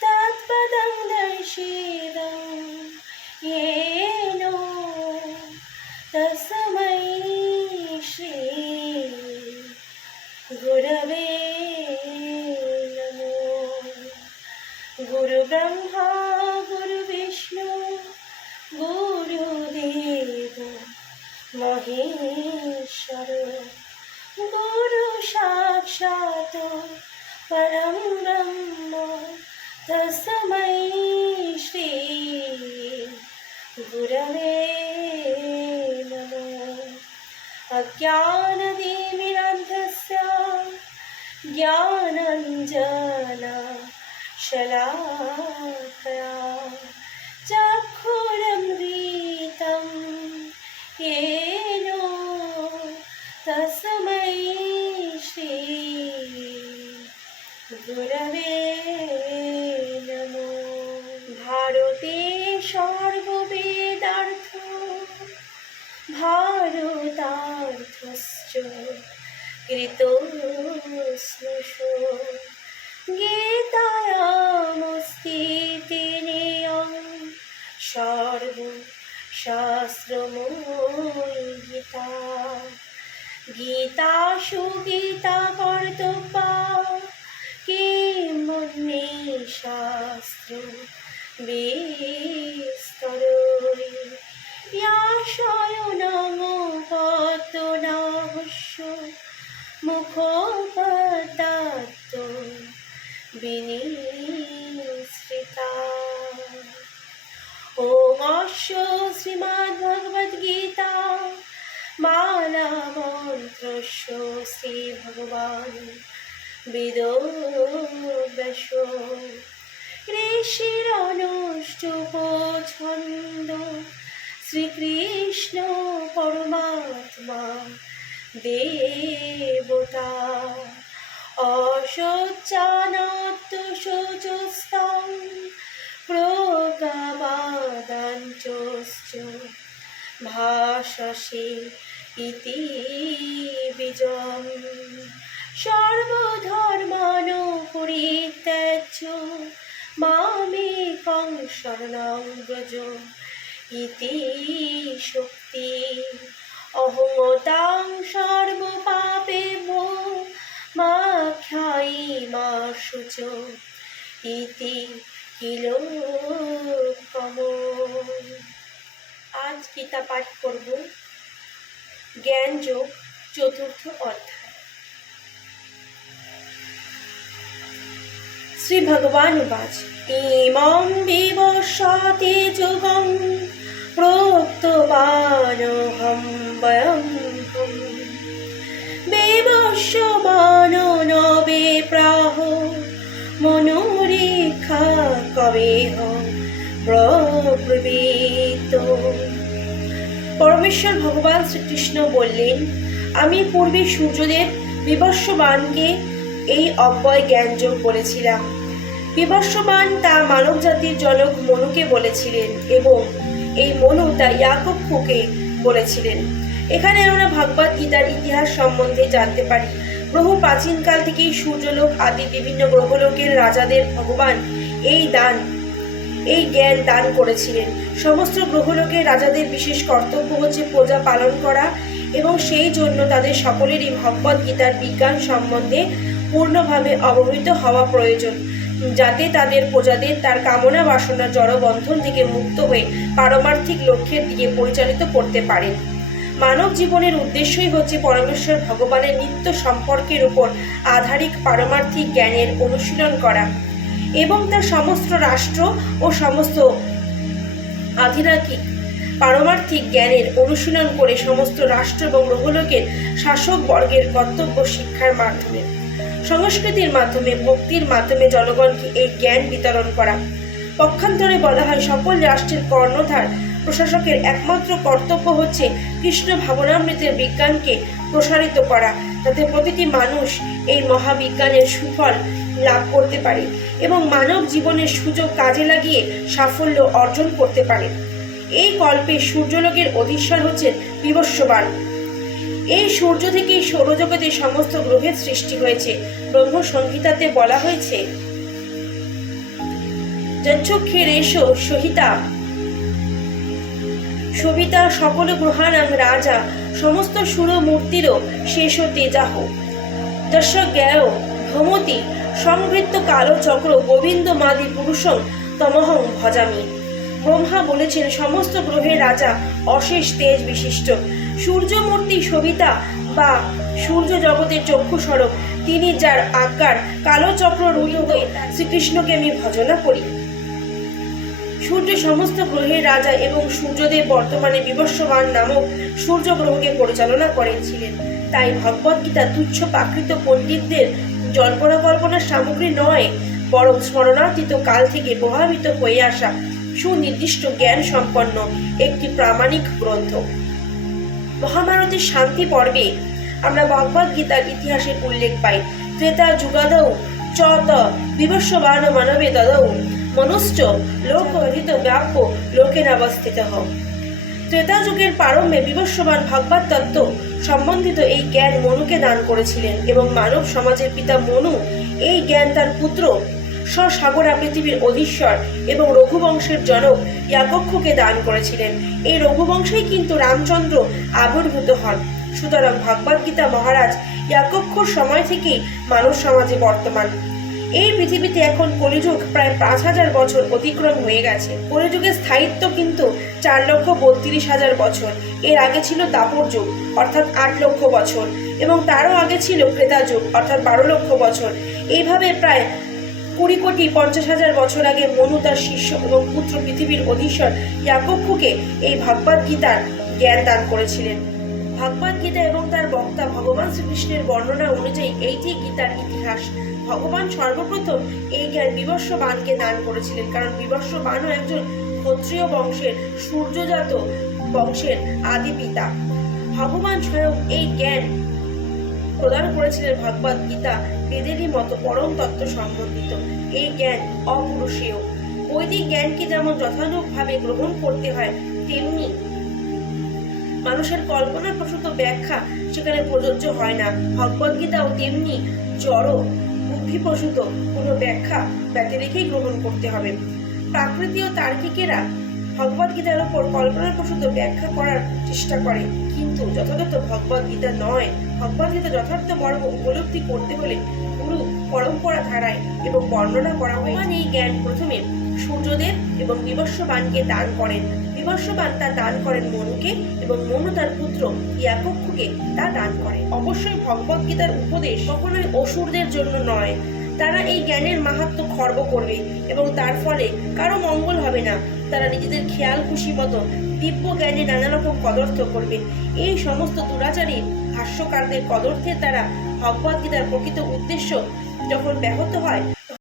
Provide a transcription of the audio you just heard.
तत्पदं दर्शितं येन तस्मै श्री गुरवे नमो। गुरुब्रह्मा गुरुविष्णु गुरुदेव महेश्वर गुरु साक्षात् परं ब्रह्म तस्मै श्री गुरवे नमः। अज्ञानतिमिरान्धस्य ज्ञानाञ्जनशलाकया चक्षुरुन्मीलितं येन तस्मै श्री गुरवे नमो। भारते सर्ववेदार्थ भारतार्थश्च कृतोऽस्मि गीतायामस्ति तेनेयं सर्वशास्त्रमूलगीता। गीतासु गीता कर्तव्या किमन्ये शास्त्रं विस्तरति। व्यासायनमुपतनाहस्य मुखोपतात्तो विनिश्रिता। ओमस्य श्रीमद्भगवद्गीता मालामन्त्रस्य श्रीभगवान् वेदव्यासो ऋषिरनुष्टुप् श्रीकृष्ण परमात्मा देवता। अशोचानन्तशोचस्तं प्रोगवादाञ्च भाषसे इति बीजम्। सर्वधर्मान् परित्यज्य मामेकं शरणं व्रज इति शक्ति। अहं सर्वपापेभ्यो मोक्षाय मा शुच इति किलोत्तम। आज गीता पाठ करब ज्ञान योग चतुर्थ अध्याय। श्री भगवान उवाच इमं विवस्वते युगं प्रोक्तवानहं वयं विवस्वमानो न विप्राह मनुरीक्षा कवेह ब्रवीत। परमेश्वर भगवान श्रीकृष्ण बोलेন, আমি পূর্বে সূর্যদেব বিবস্ববানকে এই অব্যয় জ্ঞান যোগ বলেছিলাম। বিবস্ববান তা মানব জাতির জনক মনুকে বলেছিলেন এবং এই মনু তা ইয়াকূবকে বলেছিলেন। এখানে আমরা ভাগবত গীতার ইতিহাস সম্বন্ধে জানতে পারি। বহু প্রাচীনকাল থেকেই সূর্যলোক আদি বিভিন্ন গ্রহলোকের রাজাদের ভগবান এই জ্ঞান দান করেছিলেন। সমস্ত গ্রহলোকের রাজাদের বিশেষ কর্তব্য হচ্ছে প্রজা পালন করা এবং সেই জন্য তাদের সকলেরই ভগবত গীতার বিজ্ঞান সম্বন্ধে পূর্ণভাবে অবহিত হওয়া প্রয়োজন, যাতে তাদের প্রজাদের তার কামনা বাসনা জড়বন্ধন থেকে মুক্ত হয়ে পারমার্থিক লক্ষ্যের দিকে পরিচালিত করতে পারেন। মানব জীবনের উদ্দেশ্যই হচ্ছে পরমেশ্বর ভগবানের নিত্য সম্পর্কের উপর আধারিক পারমার্থিক জ্ঞানের অনুশীলন করা এবং তার সমস্ত রাষ্ট্র ও সমস্ত আধিরাত্মিক পারমার্থিক জ্ঞানের অনুশীলন করে সমস্ত রাষ্ট্র এবং গ্রহলোকের শাসক বর্গের কর্তব্য শিক্ষার মাধ্যমে, সংস্কৃতির মাধ্যমে, ভক্তির মাধ্যমে জনগণকে এই জ্ঞান বিতরণ করা। পক্ষান্তরে বলা হয়, সকল রাষ্ট্রের কর্ণধার প্রশাসকের একমাত্র কর্তব্য হচ্ছে কৃষ্ণ ভাবনামৃতের বিজ্ঞানকে প্রসারিত করা, যাতে প্রতিটি মানুষ এই মহাবিজ্ঞানের সুফল লাভ করতে পারে এবং মানব জীবনের সুযোগ কাজে লাগিয়ে সাফল্য অর্জন করতে পারে। এই কল্পে সূর্যলোকের অধীশ্বর হচ্ছেন বিবস্ববান। এই সূর্য থেকেই সৌরজগতের সমস্ত গ্রহের সৃষ্টি হয়েছে। ব্রহ্ম সংহিতাতে বলা হয়েছে, যচ্ছক্ষের এসো সহিতা সবিতা সকল গ্রহাণাং রাজা সমস্ত সুর মূর্তিরও শেষ তেজাহ যশ জ্ঞেয় ভ্রমতি সংবৃত্ত কালো চক্র গোবিন্দ মাদি পুরুষং তমহং ভজামি। ব্রহ্মা বলেছেন, সমস্ত গ্রহের রাজা অশেষ তেজ বিশিষ্ট সূর্যমূর্তি সবিতা বা সূর্য জগতের চক্ষু স্বরূপ, তিনি যার আজ্ঞার কালো চক্র রূঢ় হয়ে শ্রীকৃষ্ণকে আমি ভজনা করি। সূর্য সমস্ত গ্রহের রাজা এবং সূর্যদেব বর্তমানে বিবস্ববান নামক সূর্য গ্রহকে পরিচালনা করেছিলেন। তাই ভগবদ গীতা তুচ্ছ প্রাকৃত পণ্ডিতদের জল্পনা কল্পনার সামগ্রী নয়, বরং স্মরণাতীত কাল থেকে প্রভাবিত হয়ে আসা সুনির্দিষ্ট জ্ঞান সম্পন্ন একটি প্রামাণিক গ্রন্থ। মহাভারতের শান্তি পর্বে আমরা ভগবদ গীতার ইতিহাসের উল্লেখ পাই। ত্রেতা যুগাদৌ চ ত বিবস্ববান মানবে দদৌ মনুশ্চ লোক অধীত ব্যাপ্য লোকেনাবস্থিত। ত্রেতা যুগের প্রারম্ভে বিবস্ববান ভগবত তত্ত্ব সম্বন্ধিত এই জ্ঞান মনুকে দান করেছিলেন এবং মানব সমাজের পিতা মনু এই জ্ঞান তার পুত্র স্বসাগরা পৃথিবীর অধীশ্বর এবং রঘুবংশের জনক ইয়াকক্ষকে দান করেছিলেন। এই রঘুবংশেই কিন্তু রামচন্দ্র আবির্ভূত হন। সুতরাং ভগবদ গীতা মহারাজ ইয়াকক্ষর সময় থেকেই মানব সমাজে বর্তমান। এই পৃথিবীতে এখন কলিযুগ প্রায় ৫,০০০ বছর অতিক্রম হয়ে গেছে। কলিযুগের স্থায়িত্ব কিন্তু ৪,৩২,০০০ বছর। এর আগে ছিল দাপর যুগ অর্থাৎ ৮ লক্ষ বছর এবং তারও আগে ছিল ক্রেতা যুগ অর্থাৎ ১২ লক্ষ বছর। এইভাবে প্রায় ২০,৫০,০০০ বছর আগে মনু তার শিষ্য এবং পুত্র পৃথিবীর অধীশ্বর ইয়াকক্ষকে এই ভগবদ গীতার জ্ঞান দান করেছিলেন। ভগবদ গীতা এবং তার বক্তা ভগবান শ্রীকৃষ্ণের বর্ণনা অনুযায়ী এইটি গীতার ইতিহাস। ভগবান সর্বপ্রথম এই জ্ঞান বিবস্ববানকে দান করেছিলেন, কারণ বিবস্ববানও একজন ক্ষত্রিয় বংশের সূর্যজাত বংশের আদি পিতা। ভগবান স্বয়ং এই জ্ঞান প্রদান করেছিলেন। ভগবদ গীতা বেদেরই মতো পরম তত্ত্ব সম্বন্ধিত। এই জ্ঞান অপুরুষেয়। বৈদিক জ্ঞানকে যেমন যথাযথভাবে গ্রহণ করতে হয়, তেমনি মানুষের কল্পনাপ্রসূত ব্যাখ্যা সেখানে প্রযোজ্য হয় না। ভগবদ গীতাও তেমনি জড় বুদ্ধিপ্রসূত কোনো ব্যাখ্যা ব্যতি রেখেই গ্রহণ করতে হবে। প্রাকৃতীয় তার্কিকেরা ভগবদ গীতার উপর কল্পনাপ্রসূত ব্যাখ্যা করার চেষ্টা করে, কিন্তু যথাযথ ভগবদ গীতা নয়। ভগবদ গীতা যথার্থ মর্ম উপলব্ধি করতে হলে গুরু পরম্পরা ধারায় এবং বর্ণনা করা হয়। এই জ্ঞান প্রথমে সূর্যদেব এবং বিবস্ববানকে দান করেন। বিবস্ববান তা দান করেন মনুকে এবং মনু তার পুত্র ইয়াকক্ষকে তা দান করেন। অবশ্যই ভগবদ গীতার উপদেশ কখনোই অসুরদের জন্য নয়। তারা এই জ্ঞানের মাহাত্ম্য খর্ব করবে এবং তার ফলে কারো মঙ্গল হবে না। তারা নিজেদের খেয়াল খুশি মতো দিব্য জ্ঞানে নানা রকম কদর্থ করবে। এই সমস্ত দুরাচারী ভাষ্যকারদের কদর্থে তারা ভগবদ গীতার প্রকৃত উদ্দেশ্য যখন ব্যাহত হয়,